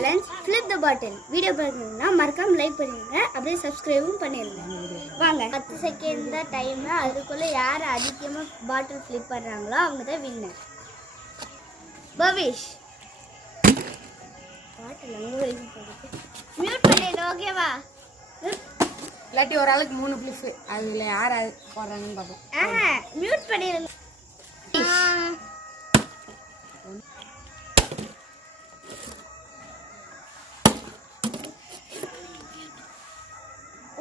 Challenge flip the bottle. Video பார்க்கணும்னா மறக்காம like பண்ணிடுங்க, அப்படியே சப்ஸ்கிரைபும் பண்ணிடுங்க. வாங்க 10 செகண்ட் தான் டைம். அதுக்குள்ள யார் அதிகமாக பாட்டில் ஃபிளிப் பண்ணுறாங்களோ அவங்க தான் வின்னர். பவிஷ் பாட்டில் அங்கே வரைக்கும் போகுது. மியூட் பண்ணிடு, ஓகேவா? இல்லாட்டி ஒரு ஆளுக்கு 3 ஃபிளிப், அதில் யார் போடுறாங்கன்னு பார்ப்போம். மியூட் பண்ணிடுங்க.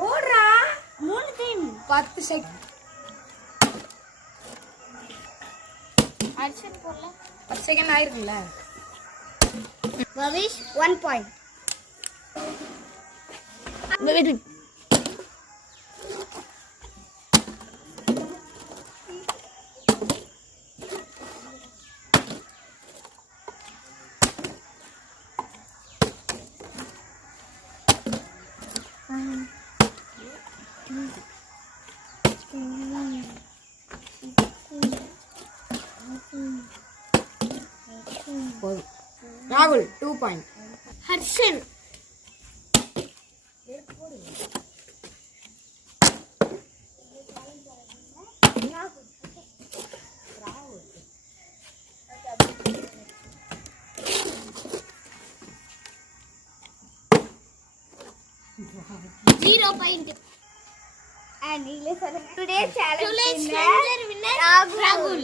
ஓடுறா 3 டைம் 10 செகண்ட். அடிச்சு போடல. 10 செகண்ட் ஆயிருக்குல்ல. பவிஷ் 1 பாயிண்ட். ராகுல் 2 point. Harshan zero point. And today's challenge winner Rahul.